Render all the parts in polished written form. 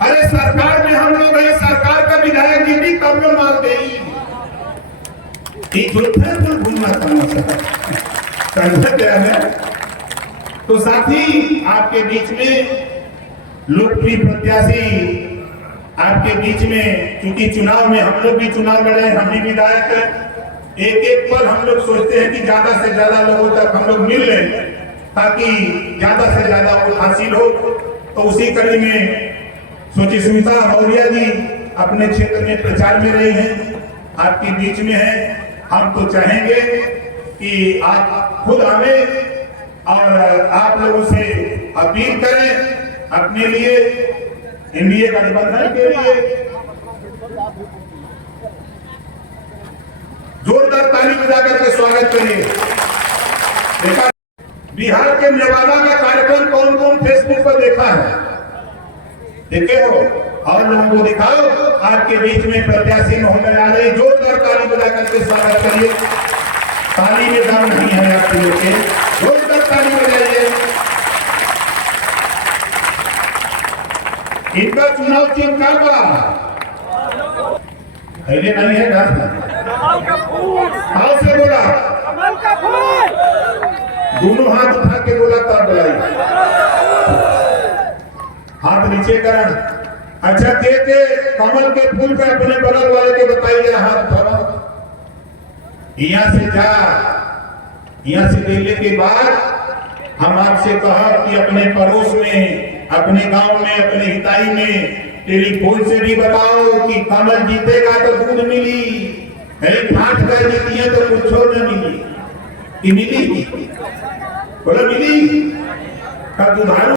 अरे सरकार में हम लोग हैं, सरकार का विधायक जीती तब में मार गई घूमना क्या है। तो साथी आपके बीच में लोकप्रिय प्रत्याशी आपके बीच में, क्योंकि चुनाव में हम लोग भी चुनाव लड़े, हम भी विधायक हैं, एक एक पल हम लोग सोचते हैं कि ज्यादा से ज्यादा लोगों तक हम लोग मिल लें ताकि ज्यादा से ज्यादा वो हासिल हो। तो उसी कड़ी में सोची सुमिता मौर्य जी अपने क्षेत्र में प्रचार में रही हैं, आपके बीच में है। हम तो चाहेंगे कि आप खुद आवे और आप लोगों से अपील करें अपने लिए, एनडीए गठबंधन के लिए जोरदार ताली बजा करके स्वागत करिए। देखा बिहार के नेवादा का कार्यक्रम कौन कौन फेसबुक पर देखा है, देखे हो और लोगों को दिखाओ। आपके बीच में प्रत्याशी महोदय आ रहे, जोरदार ताली बजा करके स्वागत करिए। ताली में दम नहीं है आपके लोग के, जोरदार ताली बजाइए। इनका चुनाव चिन्ह क्या बा पहले नहीं है हाथ से बोला, दोनों हाथ उठा के बोला तब बुलाई, हाथ नीचे करण। अच्छा दे के कमल के फूल पे अपने बगल वाले के बताइए हाथ धरो, यहाँ से जा, यहाँ से लेने के बाद हम आपसे कहा कि अपने पड़ोस में, अपने गांव में, अपने हिताई में टेलीफोन से भी बताओ कि कमल जीतेगा तो दूध मिली, ठाठ गाय जीती है तो कुछ न मिली, कि मिली बोला मिली का दुधारू।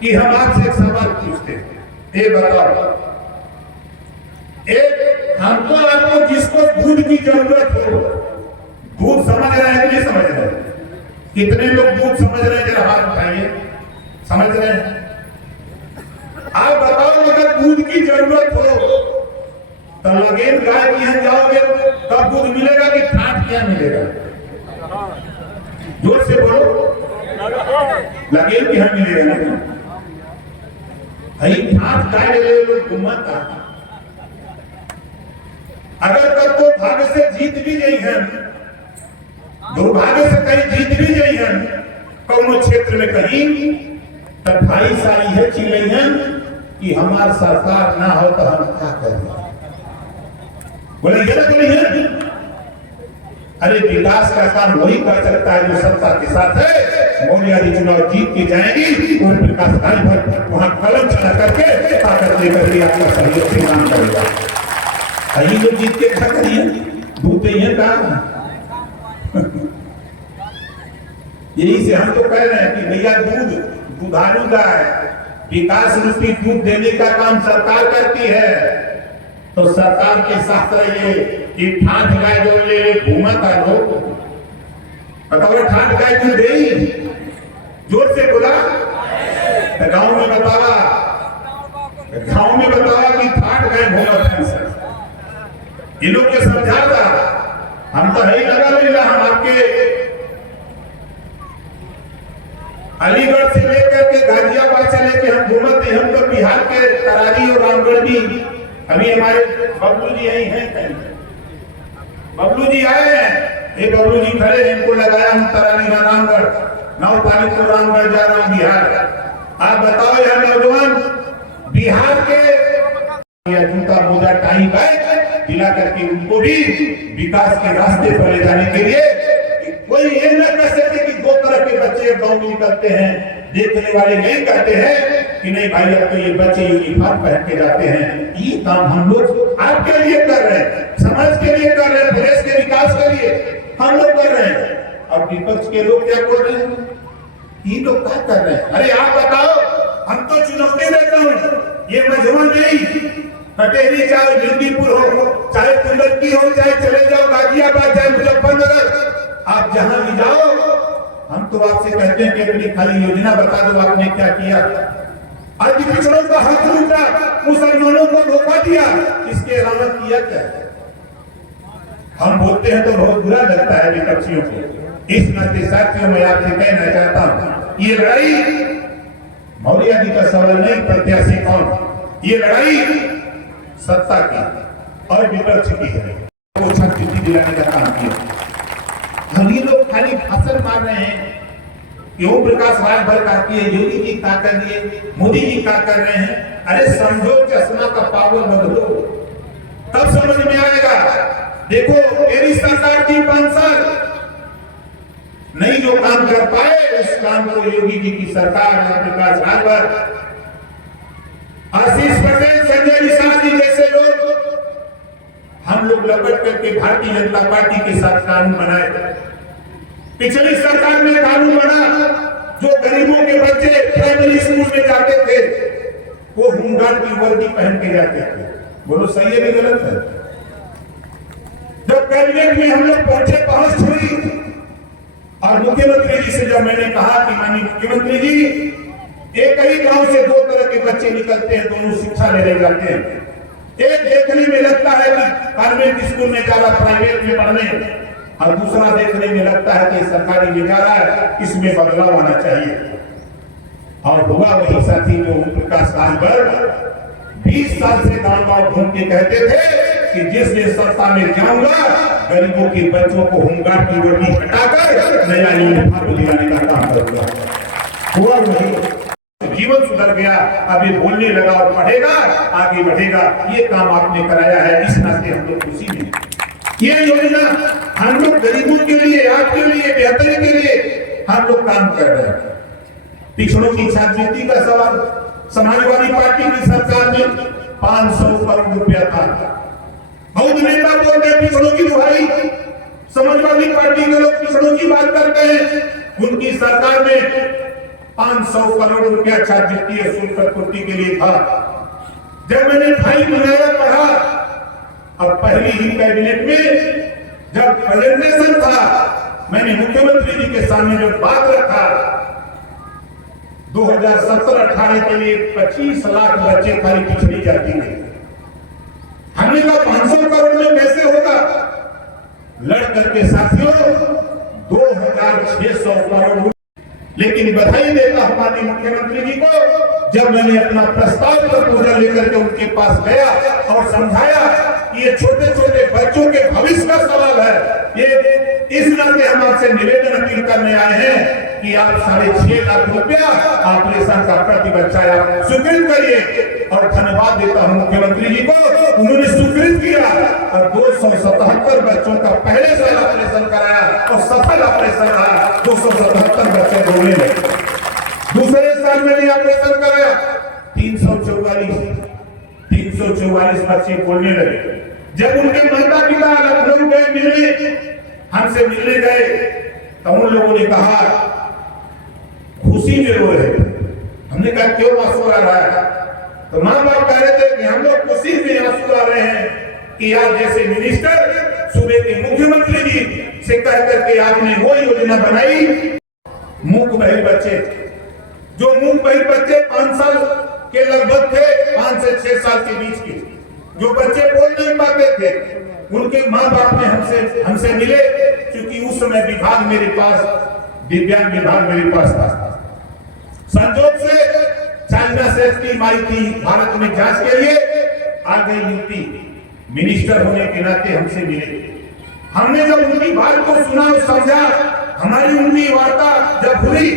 कि हम आपसे एक सवाल पूछते हैं, ये बताओ, एक हमको आपको जिसको दूध की जरूरत हो, दूध समझ रहे हैं कि नहीं समझ रहे? कितने लोग दूध समझ रहे हैं, जरा हाथ उठाइए, समझ रहे हैं? आप बताओ अगर दूध की जरूरत हो तो लगेन गाय की यहाँ जाओगे तब दूध मिलेगा कि ठाठ क्या मिलेगा? जोर से बोलो, लगेन की यहाँ मिलेगा नहीं, ठाठ गाय ले लोग घुमाता। अगर कल को भाग्य से जीत भी गई है, दुर्भाग्य से कहीं जीत भी गई है कौनो क्षेत्र में कहीं, तब भाई सारी है चिल्लाई है कि हमारी सरकार ना हो तो हम क्या करें? बोले ये ना बोले है, अरे विकास का काम वही कर सकता है जो सत्ता के साथ है। मौर्य जी चुनाव जीत के जाएगी और विकास कार्य पर वहां कलम चला करके ताकत लेकर के आपका सहयोग से काम करेगा। अभी जो जीत के क्या करिए, दूध है काम। यही से हम तो कह रहे हैं कि भैया दूध दुधारू गाय, विकास रूपी दूध देने का काम सरकार करती है, तो सरकार के साथ रहिए कि ठाठ गाय जो ले घूमता लोग बताओ, ठाठ गाय क्यों दे? जोर से बोला, गांव में बतावा, गांव में बतावा कि ठाठ गाय घूमता है। ये लोग के समझाता, हम तो है लगा लेगा, हम आपके अलीगढ़ से लेकर के गाजियाबाद से लेकर हम घूमते, हम तो बिहार के करारी और रामगढ़ भी। अभी हमारे बबलू जी यही हैं, बबलू जी आए हैं, ये बबलू जी खड़े हैं, इनको लगाया हम तरारी रामगढ़, 9 तारीख को रामगढ़ जा रहा हूं बिहार। आप बताओ यार नौजवान, बिहार के जूता मोजा टाई बैग दिला करके उनको भी विकास के रास्ते पर ले जाने के लिए कोई ये न कह सकते कि 2 तरह के बच्चे गांव में निकलते हैं, देखने वाले नहीं कहते हैं कि नहीं भाई अब तो ये बच्चे यूनिफॉर्म पहन के जाते हैं। ये काम हम लोग आपके लिए कर रहे हैं, समाज के लिए कर रहे हैं, देश के विकास के लिए हम लोग कर रहे हैं। और विपक्ष के लोग क्या बोल रहे हैं, ये लोग क्या कर रहे हैं? अरे आप बताओ, हम तो चुनौती देता हूँ, ये मझवा नहीं, कटेरी चाहे भिंडीपुर हो, चाहे कुंडलकी हो, चाहे चले जाओ गाजियाबाद, चाहे मुजफ्फरनगर, आप जहां भी जाओ, हम तो आपसे कहते हैं कि अपनी खाली योजना बता दो आपने क्या किया। आज पिछड़ों का हक लूटा, मुसलमानों को धोखा दिया, इसके अलावा किया क्या? हम बोलते हैं तो बहुत बुरा लगता है विपक्षियों को। इस नाते साथियों मैं आपसे कहना चाहता हूं, ये लड़ाई मौर्य जी का सवाल नहीं, प्रत्याशी कौन ये लड़ाई सत्ता की और विपक्ष की है, वो छात्रवृत्ति दिलाने का काम किया। हम ये लोग खाली भाषण मार रहे हैं कि ओम प्रकाश राज भर का किए, योगी जी क्या कर दिए, मोदी जी क्या कर रहे हैं। अरे समझो, चश्मा का पावर बदलो, तब समझ में आएगा। देखो मेरी सरकार की 5 साल नहीं जो काम कर पाए, उस काम को योगी जी की सरकार, ओम प्रकाश राज भर, आशीष पटेल, संजय निषाद जी जैसे लोग, हम लोग लपट करके भारतीय जनता पार्टी के साथ कानून बनाए। पिछली सरकार में कानून बना, जो गरीबों के बच्चे प्राइमरी स्कूल में जाते थे वो होमगार्ड की वर्दी पहन के जाते थे। बोलो सही है कि गलत है? जब कैबिनेट में हम लोग पहुंचे, पहुंच हुई और मुख्यमंत्री जी से जब मैंने कहा कि माननीय मुख्यमंत्री जी, एक ही गांव से 2 तरह के बच्चे निकलते हैं, दोनों शिक्षा लेने जाते हैं। एक देखने में लगता है कि कॉन्वेंट स्कूल में जा रहा, प्राइवेट में पढ़ने, और दूसरा देखने में लगता है कि सरकारी में जा रहा है, इसमें बदलाव आना चाहिए। और हुआ वही साथी जो ओम प्रकाश राज भर 20 साल से गांव-गांव घूम के कहते थे कि जिस दिन सत्ता में जाऊंगा, गरीबों के बच्चों को होमगार्ड की वर्दी हटाकर नया यूनिफॉर्म दिलाने का काम करूंगा। हुआ वही, जीवन सुधर गया, अभी बोलने लगा और पढ़ेगा, आगे बढ़ेगा। ये काम आपने कराया है, इस नाते हम लोग खुशी में। ये योजना हम लोग गरीबों के लिए, आपके लिए, बेहतरी के लिए हम लोग काम कर रहे हैं। पिछड़ों की छात्रवृत्ति का सवाल, समाजवादी पार्टी की सरकार में 500 करोड़ रुपया था। बहुत नेता बोलते हैं पिछड़ों की दुहाई, समाजवादी पार्टी के लोग पिछड़ों की बात करते हैं। उनकी सरकार में 500 करोड़ रुपया छात्रवृत्ति शुल्क कटौती के लिए था। जब मैंने फाइल बनाया, पढ़ा, अब पहली ही कैबिनेट में जब प्रेजेंटेशन था, मैंने मुख्यमंत्री जी के सामने जो बात रखा, 2017-18 के लिए 25 लाख बच्चे खाली पिछड़ी जाति में। हमने कहा 500 करोड़ में कैसे होगा? लड़ करके साथियों 2600 करोड़। लेकिन बधाई देता हूं माननीय मुख्यमंत्री जी को, जब मैंने अपना प्रस्ताव प्रपोजल लेकर के उनके पास गया और समझाया कि ये छोटे छोटे बच्चों के भविष्य का सवाल है, ये इस नाते हम आपसे निवेदन अपील करने आए हैं कि आप 6.5 लाख रुपया ऑपरेशन का प्रति बच्चा आप स्वीकृत करिए। और धन्यवाद देता हूं मुख्यमंत्री जी को, उन्होंने स्वीकृत किया और 277 बच्चों का पहले साल ऑपरेशन कराया और सफल ऑपरेशन रहा। 277 बच्चे बोलने लगे। दूसरे साल में ऑपरेशन कराया, 344 बच्चे बोलने लगे। जब उनके माता पिता लखनऊ गए मिलने, हमसे मिलने गए, तो उन लोगों ने कहा खुशी में रो रहे थे। हमने कहा क्यों आंसू आ रहा है? तो माँ बाप कह रहे थे कि हम लोग खुशी में आंसू आ रहे हैं कि आप जैसे मिनिस्टर सूबे के मुख्यमंत्री जी से कह करके आपने वो योजना बनाई। मूक बहिर बच्चे, जो मूक बहिर बच्चे 5 साल के लगभग थे, 5 से 6 साल के बीच के, जो बच्चे बोल नहीं पाते थे, उनके माँ बाप ने हमसे मिले, क्योंकि उस समय विभाग मेरे पास, दिव्यांग विभाग मेरे पास था। संजोग से चाइना से स्कीम आई थी भारत में जांच के लिए, आ गई युवती, मिनिस्टर होने के नाते हमसे मिले। हमने जब उनकी बात को सुना और समझा, हमारी उनकी वार्ता जब हुई,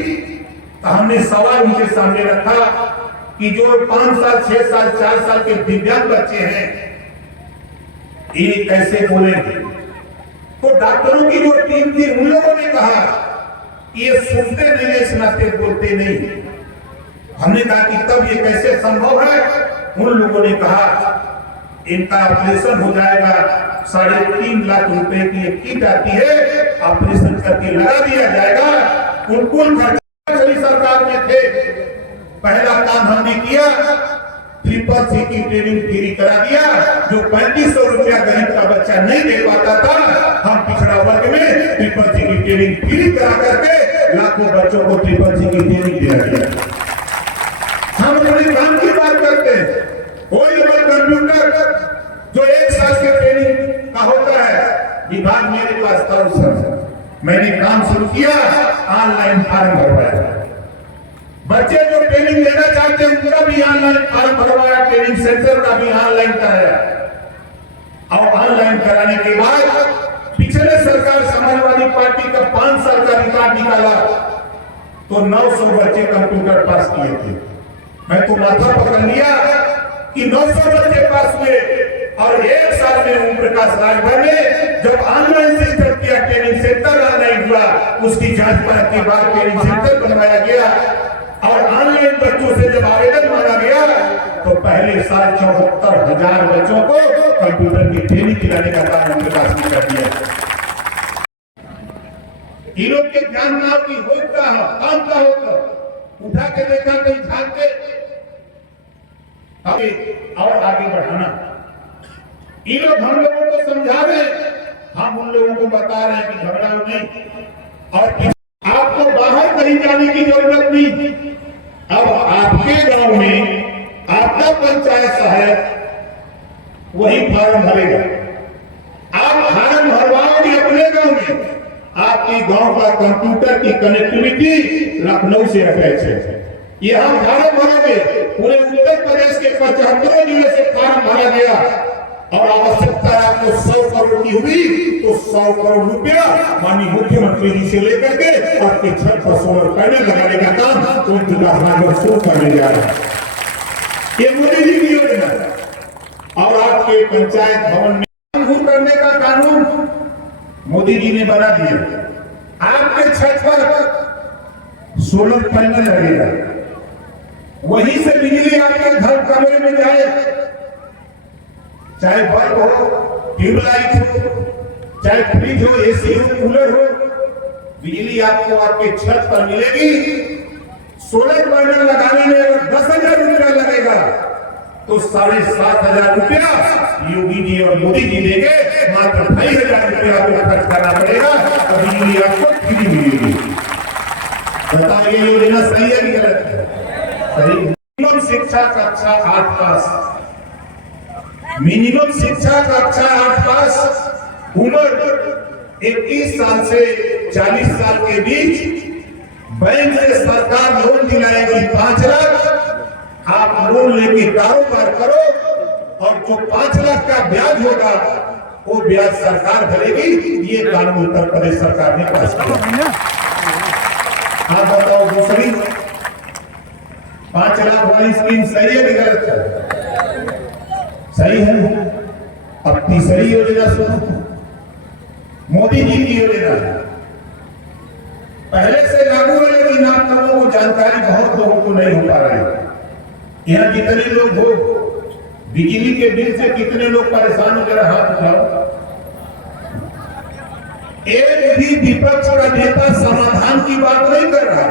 तो हमने सवाल उनके सामने रखा कि जो 5 साल, 6 साल, 4 साल के दिव्यांग बच्चे हैं, ये कैसे बोलेंगे? तो डॉक्टरों की जो टीम थी, उन लोगों ने कहा ये सुनते नहीं है, इस नाते बोलते नहीं। हमने कहा कि तब ये कैसे संभव है? उन लोगों ने कहा इनका ऑपरेशन हो जाएगा, 3.5 लाख रुपए की एक किट आती है, ऑपरेशन करके लगा दिया जाएगा। कुल खर्चा सरकार में थे। पहला काम हमने किया, CCC की ट्रेनिंग फ्री करा दिया। जो 3500 रुपया गरीब का बच्चा नहीं दे पाता था, हम पिछड़ा वर्ग में CCC की ट्रेनिंग फ्री करा करके लाखों बच्चों को CCC की ट्रेनिंग दिया। हम अपने काम की बात करते हैं। कोई अगर कंप्यूटर जो 1 साल के ट्रेनिंग का होता है, विभाग मेरे पास था उस समय, मैंने काम शुरू किया, ऑनलाइन फॉर्म भरवाया। बच्चे जो ट्रेनिंग लेना चाहते हैं उनका भी ऑनलाइन फॉर्म भरवाया, ट्रेनिंग सेंटर का भी ऑनलाइन कराया और ऑनलाइन कराने के बाद पिछले सरकार समाजवादी पार्टी का 5 साल का रिकॉर्ड निकाला तो 900 बच्चे कंप्यूटर पास किए थे। मैं तो माथा पकड़ लिया कि 900 बच्चे पास हुए और 1 साल में ओम प्रकाश राजभर ने जब ऑनलाइन सिस्टम किया, ट्रेनिंग सेंटर ऑनलाइन हुआ, उसकी जांच परख के बाद ट्रेनिंग सेंटर बनवाया गया और ऑनलाइन बच्चों से जब आवेदन मांगा गया तो पहले साल 74,000 बच्चों को कंप्यूटर की ट्रेनिंग दिलाने का काम ओम प्रकाश ने कर दिया। इन लोग के ज्ञान की होता है, काम का होता, उठा के देखा कहीं झाँक के और आगे बढ़ाना। इन लोग हम लोगों को समझा रहे, हम उन लोगों को बता रहे हैं कि घबराओ नहीं और आपको बाहर कहीं जाने की जरूरत नहीं। अब आपके गांव में आपका पंचायत सहायक वही फार्म भरेगा, आप फार्म भरवाओगे अपने गांव में। आपके गांव का कंप्यूटर की कनेक्टिविटी लखनऊ से अटैच है। यहां फार्म भरोगे, पूरे उत्तर प्रदेश के 75 जिले से फार्म भरा गया और आवश्यकता आपको 100 करोड़ की हुई तो 100 करोड़ रुपया माननीय मुख्यमंत्री जी से लेकर के आपके छत पर सोलर पैनल लगाने का काम ओम प्रकाश राजभर शुरू करने जा रहा है। ये मोदी जी की योजना और आपके पंचायत भवन में शुरू करने का कानून मोदी जी ने बना दिया। आपके छत पर सोलर पैनल लगेगा, वहीं से बिजली आपके घर कमरे में जाए, चाहे बल्ब हो, ट्यूबलाइट हो, चाहे फ्रिज हो, एसी हो, कूलर हो, बिजली आपको आपके छत पर मिलेगी। सोलर पैनल लगाने में अगर 10,000 रुपया लगेगा तो 7,500 रुपया योगी जी और मोदी जी देंगे, मात्र 2,500 रुपया आपको खर्च करना पड़ेगा और बिजली आपको फ्री मिलेगी। बताइए योजना सही है कि गलत है? सही। मिनिमम शिक्षा कक्षा 8 पास, मिनिमम शिक्षा कक्षा 8 पास, उम्र 21 साल से 40 साल के बीच, बैंक से सरकार लोन दिलाएगी 5 लाख। आप लोन लेके कारोबार करो और जो 5 लाख का ब्याज होगा वो ब्याज सरकार भरेगी। ये कानून उत्तर प्रदेश सरकार ने पास किया। आप बताओ दूसरी 5 लाख वाली स्कीम सही है कि गलत है? सही है। अब तीसरी योजना सुनो, मोदी जी की योजना पहले से लागू है लेकिन आप लोगों को जानकारी बहुत लोगों को नहीं हो पा रही है। यहाँ कितने लोग हो, बिजली के बिल से कितने लोग परेशान हो, जरा हाथ उठाओ। एक भी विपक्ष का नेता समाधान की बात नहीं कर रहा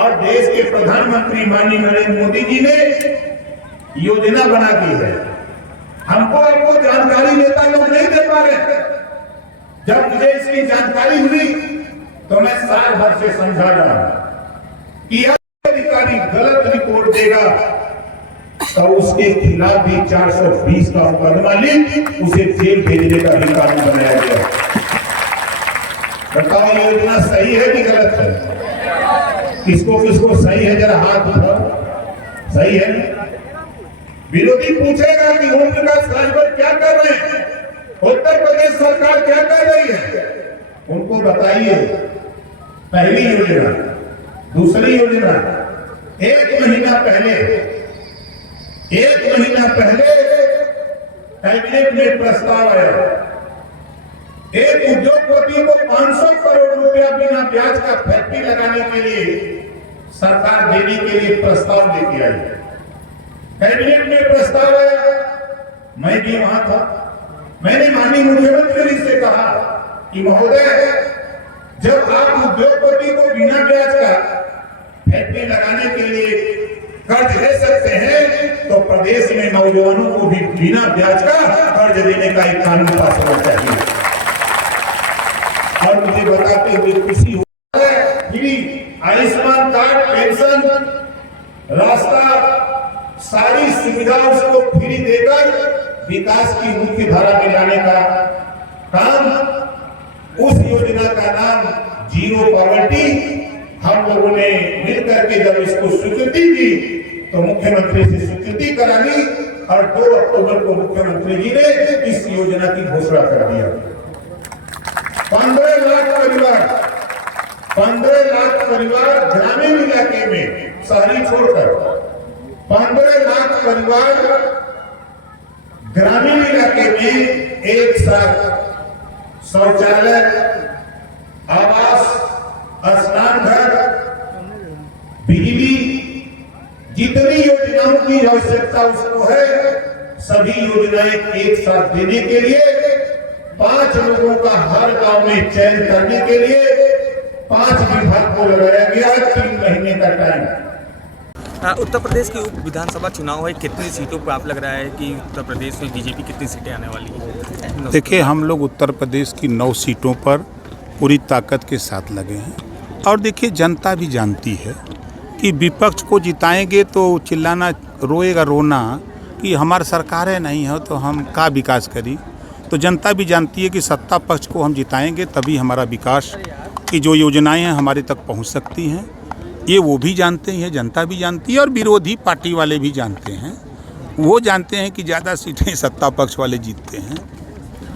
और देश के प्रधानमंत्री माननीय नरेंद्र मोदी जी ने योजना बना दी है। हमको आपको जानकारी नेता लोग नहीं दे पा रहे। जब मुझे इसकी जानकारी हुई तो मैं साल भर से समझा रहा कि अधिकारी गलत रिपोर्ट देगा तो उसके खिलाफ भी 420 का मुकदमा लिख उसे जेल भेजने का भी कानून बनाया गया। बताओ ये योजना सही है कि गलत है? किसको किसको सही है, जरा हाथ उठाओ। सही है। विरोधी पूछेगा कि ओम प्रकाश राजभर क्या कर रहे हैं, उत्तर प्रदेश सरकार क्या कर रही है, उनको बताइए। पहली योजना, दूसरी योजना, एक महीना पहले कैबिनेट में प्रस्ताव आया, एक उद्योगपति को 500 करोड़ रुपया बिना ब्याज का फैक्ट्री लगाने के लिए सरकार देने के लिए प्रस्ताव लेके आई। कैबिनेट में प्रस्ताव आया, मैं भी वहां था। मैंने माननीय मुख्यमंत्री जी से कहा कि महोदय, जब आप उद्योगपति को बिना ब्याज का फैक्ट्री लगाने के लिए कर्ज दे सकते हैं तो प्रदेश में नौजवानों को भी बिना ब्याज का कर्ज देने का एक कानून पास होना चाहिए। और मुझे बताते हुए खुशी हो है, आयुष्मान कार्ड, पेंशन, रास्ता, सारी सुविधा उसको फ्री देकर विकास की मुख्य धारा में लाने का काम, उस योजना का नाम जीरो पॉवर्टी। हम लोगों ने मिलकर के जब इसको स्वीकृति दी तो मुख्यमंत्री से स्वीकृति करा ली और 2 अक्टूबर को मुख्यमंत्री जी ने इस योजना की घोषणा कर दिया। 15 लाख परिवार ग्रामीण इलाके में, शहरी छोड़कर 15 लाख परिवार ग्रामीण इलाके में एक साथ शौचालय, आवास, स्नान घर, बिजली, जितनी योजनाओं की आवश्यकता उसको है, सभी योजनाएं एक साथ देने के लिए 5 लोगों का हर गांव में चयन करने के लिए 5 विभाग को लगाया गया, 3 महीने का टाइम। उत्तर प्रदेश की उप विधानसभा चुनाव है, कितनी सीटों पर आप लग रहा है कि उत्तर प्रदेश में बीजेपी कितनी सीटें आने वाली है? देखिए, हम लोग उत्तर प्रदेश की 9 सीटों पर पूरी ताकत के साथ लगे हैं और देखिए जनता भी जानती है कि विपक्ष को जिताएंगे तो चिल्लाना, रोएगा रोना कि हमारा सरकार है नहीं है तो हम का विकास करी। तो जनता भी जानती है कि सत्ता पक्ष को हम जिताएंगे तभी हमारा विकास की जो योजनाएं हैं हमारे तक पहुंच सकती हैं। ये वो भी जानते हैं, जनता भी जानती है और विरोधी पार्टी वाले भी जानते हैं। वो जानते हैं कि ज़्यादा सीटें सत्ता पक्ष वाले जीतते हैं।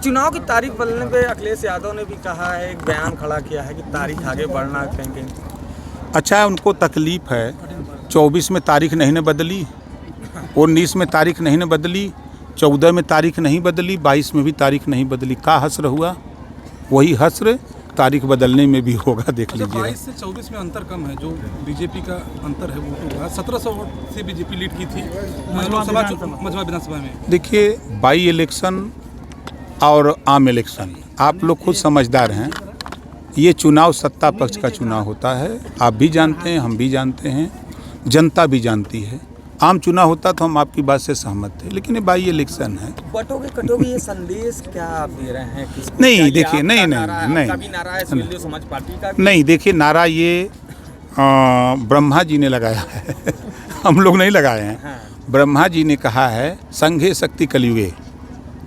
चुनाव की तारीख बदलने पे अखिलेश यादव ने भी कहा है, एक बयान खड़ा किया है कि तारीख आगे बढ़ना कहीं। अच्छा, उनको तकलीफ है, 24 में तारीख नहीं न बदली, 19 में तारीख नहीं न बदली, 14 में तारीख नहीं बदली, 22 में भी तारीख नहीं बदली। का हस्र हुआ? वही हस्र तारीख बदलने में भी होगा, देख लीजिए। 22 से 24 में अंतर कम है, जो बीजेपी का अंतर है वोटों का। 1700 वोट से बीजेपी लीड की थी मझवा विधानसभा में। देखिए, बाई इलेक्शन और आम इलेक्शन, आप लोग खुद समझदार हैं। ये चुनाव सत्ता पक्ष का चुनाव होता है, आप भी जानते हैं, हम भी जानते हैं, जनता भी जानती है। आम चुनाव होता तो हम आपकी बात से सहमत थे, लेकिन ये बाई इलेक्शन है। बटोगे कटोगे ये संदेश क्या आप दे रहे हैं? नहीं, देखिए, नहीं, समाज पार्टी का नहीं, देखिए, नारा ये ब्रह्मा जी ने लगाया है हम लोग नहीं लगाए हैं। हाँ। ब्रह्मा जी ने कहा है संघे शक्ति कलयुगे,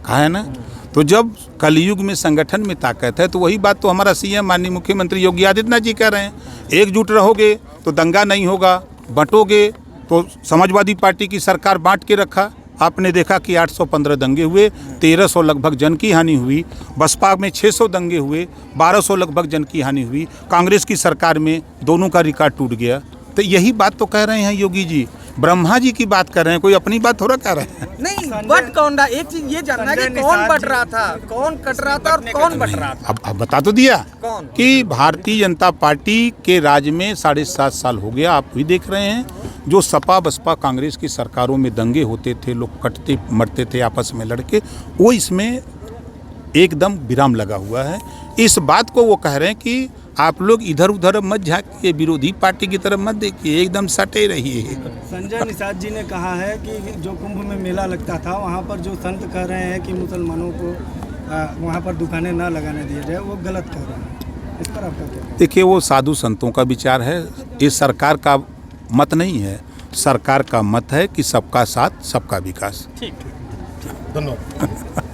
कहा है ना। तो जब कलयुग में संगठन में ताकत है तो वही बात तो हमारा सीएम माननीय मुख्यमंत्री योगी आदित्यनाथ जी कह रहे हैं। एकजुट रहोगे तो दंगा नहीं होगा, बंटोगे तो समाजवादी पार्टी की सरकार बांट के रखा। आपने देखा कि 815 दंगे हुए, 1300 लगभग जन की हानि हुई। बसपा में 600 दंगे हुए, 1200 लगभग जन की हानि हुई। कांग्रेस की सरकार में दोनों का रिकॉर्ड टूट गया। तो यही बात तो कह रहे हैं योगी जी, ब्रह्मा जी की बात कर रहे हैं, कोई अपनी बात थोड़ा कह रहे हैं। नहीं, बट कौन रहा? एक चीज ये जानना है कि कौन बट रहा था, कौन कट रहा था और कौन बट रहा था? अब बता तो दिया कौन? कि भारतीय जनता पार्टी के राज में 7.5 साल हो गया। आप भी देख रहे हैं, जो सपा बसपा कांग्रेस की सरकारों में दंगे होते थे, लोग कटते मरते थे आपस में लड़के, वो इसमें एकदम विराम लगा हुआ है। इस बात को वो कह रहे हैं कि आप लोग इधर उधर मत झांकिए, विरोधी पार्टी की तरफ मत देखिए, एकदम सटे रहिए। संजय निषाद जी ने कहा है कि जो कुंभ में मेला लगता था वहाँ पर जो संत कह रहे हैं कि मुसलमानों को वहाँ पर दुकानें न लगाने दिया जाए, वो गलत कह रहे हैं। इस पर आपका क्या? देखिए, वो साधु संतों का विचार है, ये सरकार का मत नहीं है। सरकार का मत है कि सबका साथ सबका विकास। ठीक, धन्यवाद।